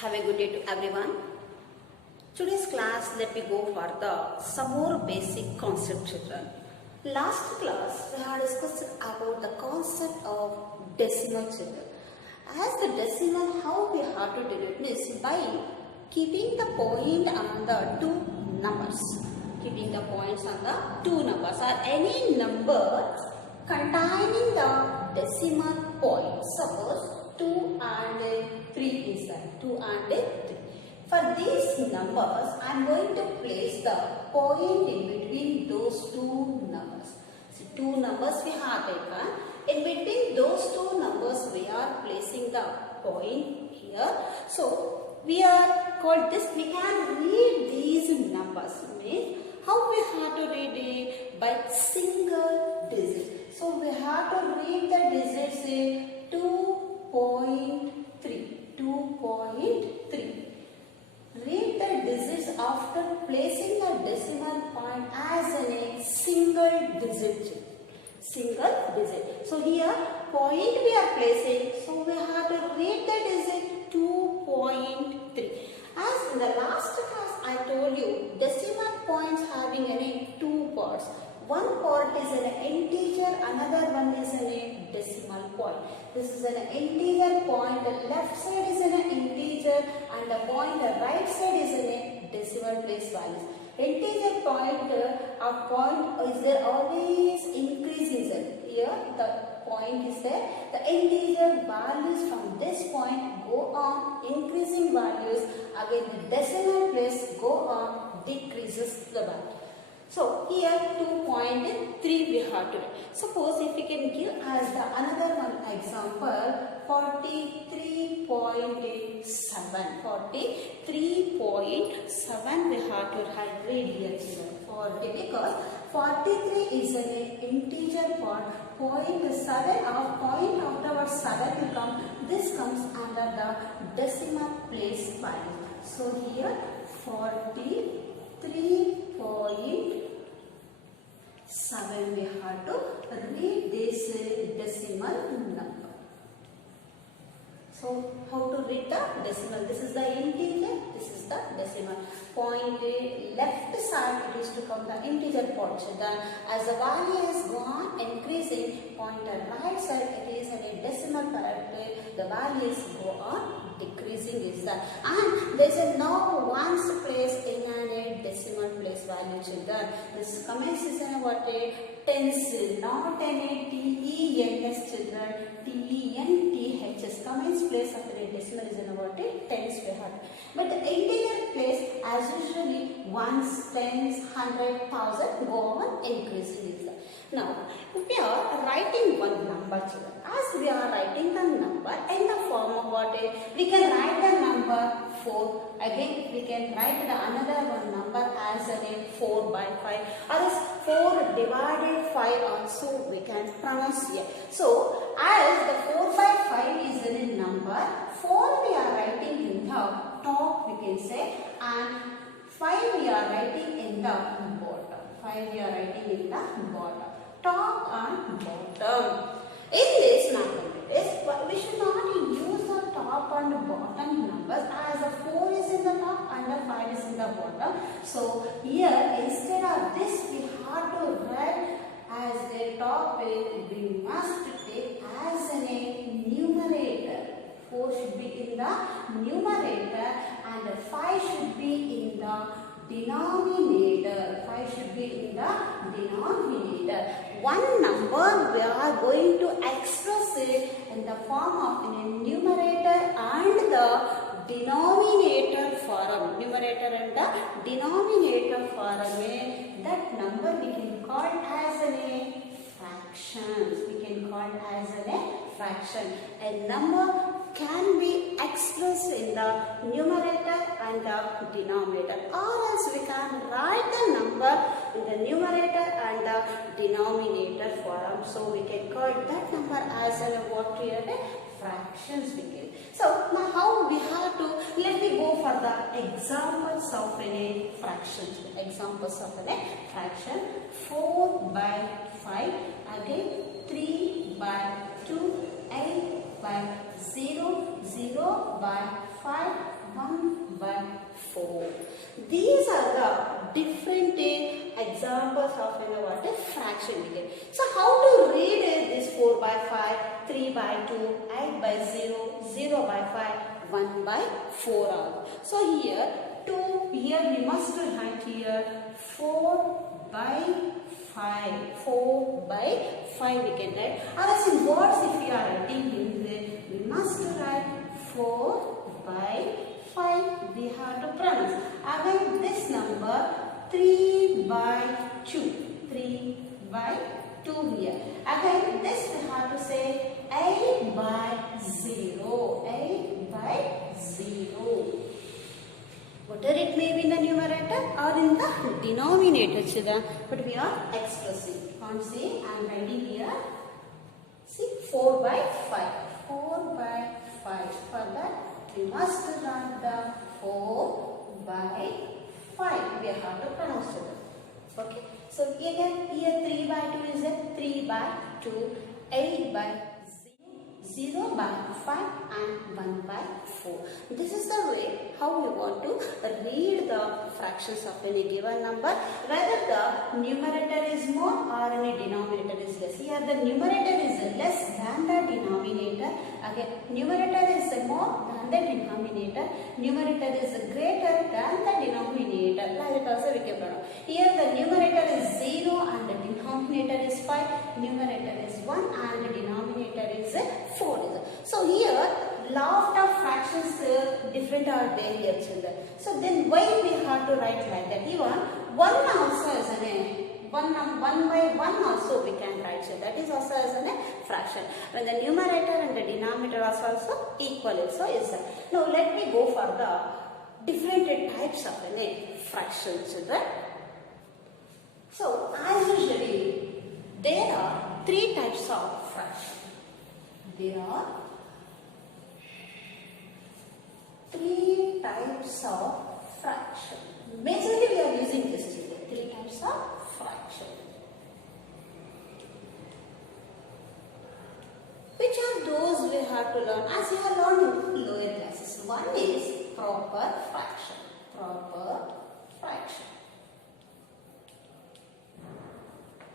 Have a good day to everyone. Today's class, let me go for some more basic concept, children. Last class, we had discussed about the concept of decimal, children. As the decimal, how we have to denote this by keeping the point on the two numbers. Keeping the points on the two numbers or any number containing the decimal point. Suppose 2 and 3 is that 2 and 3. For these numbers, I am going to place the point in between those two numbers. So, two numbers we have taken. In between those two numbers, we are placing the point here. So, we are called this. We can read these numbers. Means how we have to read it? By single digit. So, we have to read the digits in 2.3. 2.3. Read the digits after placing the decimal point as a single digit. Single digit. So here point we are placing. So we have to read the digit 2.3. As in the last class I told you, decimal points having two parts. One part is an integer, another one is a decimal point. This is an integer point, the left side is an integer and the point, the right side is a decimal place values. Integer point, our point is there always increasing. Here the point is there. The integer values from this point go on increasing values. Again the decimal place go on decreases the value. So here 2.3 we have to do. Suppose if we can give as the another one example 43.7. 43.7 we have to read here children. 40 because 43 is an integer part. 0.7 of point afterwards 7 will come. This comes under the decimal place value. So here 43.7 we have to read this decimal number. So how to read the decimal? This is the integer, this is the decimal. Point left side it is to come the integer part. As the value has gone increasing, pointer right side it is a decimal character, the values go on decreasing is that. And there is no ones place in a decimal place value children. This comments is what a tens, not a TENS children, TENTHS. Comments place of the decimal is what a tens we have. But the integer place as usually ones, tens, 100, 1000 go on increasing is that. Now we are writing one number children. As we are writing the number in the form of what we can write the number 4. Again we can write the another one number as a 4 by 5 or as 4 divided 5 also we can pronounce here. So as the 4 by 5 is a number, 4 we are writing in the top we can say and 5 we are writing in the bottom. 5 we are writing in the bottom. Top and bottom. In this mathematics, we should not use the top and bottom numbers as the 4 is in the top and the 5 is in the bottom. So here instead of this we have to write as the top we must take as a numerator. 4 should be in the numerator and the 5 should be in the denominator. 5 should be in the denominator. One number we are going to express it in the form of a numerator and the denominator form. Numerator and the denominator form. That number we can call as a fraction. We can call as a fraction. A number can be expressed in the numerator and the denominator, or else we can write the number in the numerator and the denominator form. So we can call that number as a what we are fractions we can. So now how we have to, let me go for the examples of a fraction. Examples of a fraction. 4 by 5, again 3 by 2, 8 by 0, 0 by 5 4. These are the different examples of what a fraction we get. So how to read this 4 by 5, 3 by 2, 8 by 0, 0 by 5, 1 by 4 are. So here 2, here we must write here 4 by 5, 4 by 5 we can write. Otherwise in words if we are writing in there, we must write 4 by 5 we have to pronounce. Again this number 3 by 2, 3 by 2 here. Again this we have to say 8 by 0, 8 by 0. Whatever it may be in the numerator or in the denominator children, but we are expressing. Can't see, I am writing here. See 4 by 5, 4 by 5. For that we must write the 4 by 5. We have to pronounce it. Okay. So again here 3 by 2 is a 3 by 2, 8 by 0 by 5 and 1 by 4. This is the way how we want to read the fractions of any given number, whether the numerator is more or any denominator is less. Here the numerator is less than the denominator. Again numerator is more than the denominator. Numerator is greater than the denominator. Like that also we can pronounce. Here the numerator is 0 and the denominator is 5. Numerator is 1 and the denominator is 4. So here lot of fractions different are there here children. So then why we have to write like that? Even 1 also is an 1 by 1 also we can write. So that is also as a fraction. When the numerator and the denominator are also equal. So is that. Now let me go for the different types of fractions children. So as usually there are 3 types of fraction. There are 3 types of fraction. Majorly we are using this today. 3 types of fraction. Which are those we have to learn as you have learned in lower classes. One is proper fraction. Proper fraction.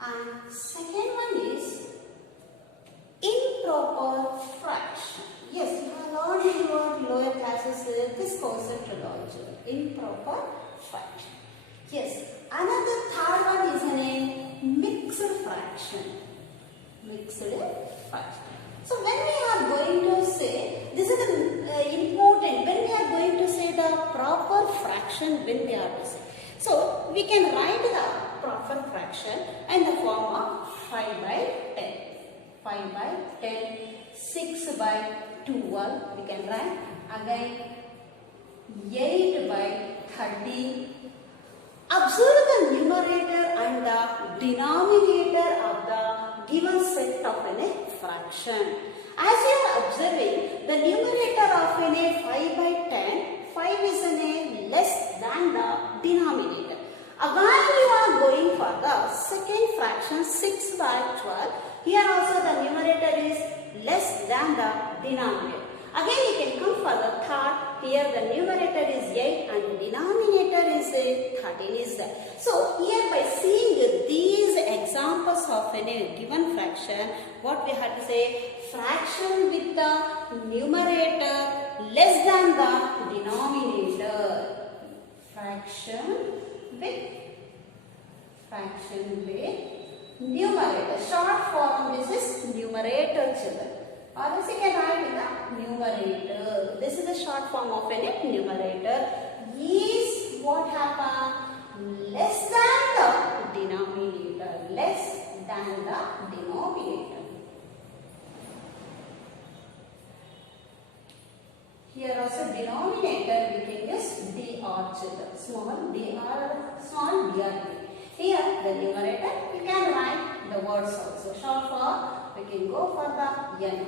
And second one is improper fraction. Yes, you have learned in your lower classes this concept also. Improper fraction. Yes, another third one is a mixed fraction. Mixed fraction. So when we are going to say, this is the important, when we are going to say the proper fraction, when we are to say. So we can write the proper fraction in the form of 5 by 10. 5 by 10, 6 by 12 we can write. Again 8 by 13. Observe the numerator and the denominator of the given set of a fraction. As you are observing, the numerator of a 5 by 10, 5 is less than the denominator. Again you are going for the second fraction 6 by 12. Here also the numerator is less than the denominator. Again you can come for the third. Here the numerator is 8 and the denominator is 13 is there. So here by seeing these examples of a given fraction, what we have to say, fraction with the numerator less than the denominator. Fraction with numerator. Short form this is numerator children. Or else you can write in the numerator. This is the short form of a numerator. Is what happen? Less than the denominator. Less than the denominator. Here also denominator we can use dr children. Small dr, small dr. Here the numerator we can write the words also. Short form we can go for the n.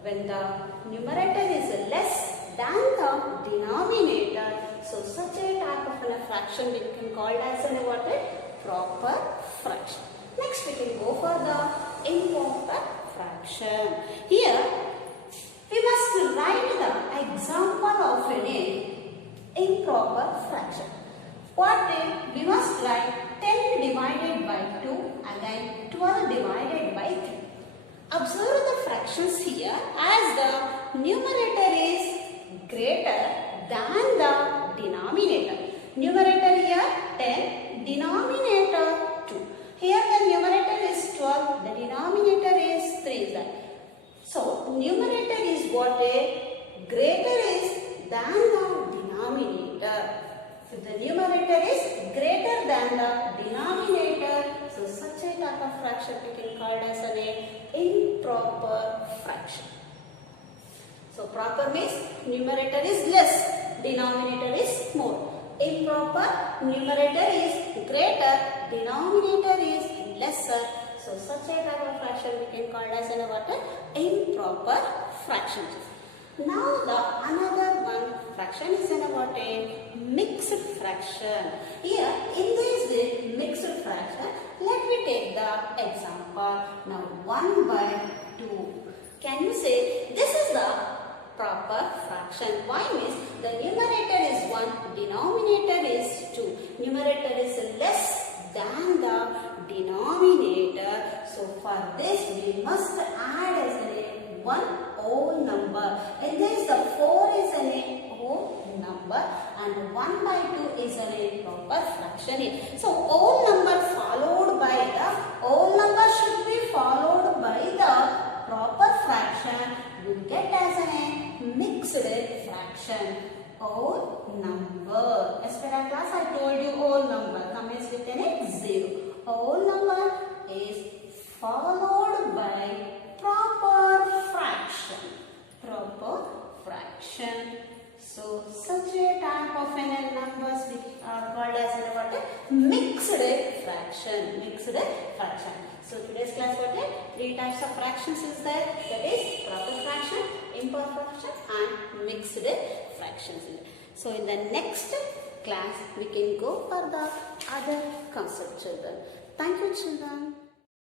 When the numerator is less than the denominator, so such a type of a fraction we can call as a what? Proper fraction. Next we can go for the improper fraction. Here we must write the example of a improper fraction. What if we must write 10 divided by 2 and then 12 divided by 3. Observe the fractions here as the numerator is greater than the denominator. Numerator here 10, denominator 2. Here the numerator is 12, the denominator is 3. So numerator is what a greater is than the denominator. If the numerator is greater than the denominator, so such a type of fraction we can call as an improper fraction. So proper means numerator is less, denominator is more. Improper, numerator is greater, denominator is lesser. So such a type of fraction we can call as an improper fraction. Now the another one fraction is what a mixed fraction. Here in this mixed fraction, let me take the example. Now 1 by 2. Can you say this is the proper fraction? Why means the numerator is 1, denominator is 2. Numerator is less than the denominator. So for this we must add as a one whole number. In this the 4 is an whole number and 1 by 2 is an proper fraction. So whole number followed by the whole number should be followed by the proper fraction. We will get as a mixed fraction. Whole number. Yesterday class I told you whole number comes with an 0. Whole number is followed by proper fraction. Proper fraction. So such a type of numbers we are called as a mixed fraction. Mixed fraction. So today's class three types of fractions is there. That is proper fraction, improper fraction and mixed fractions. So in the next class we can go for the other concept, children. Thank you, children.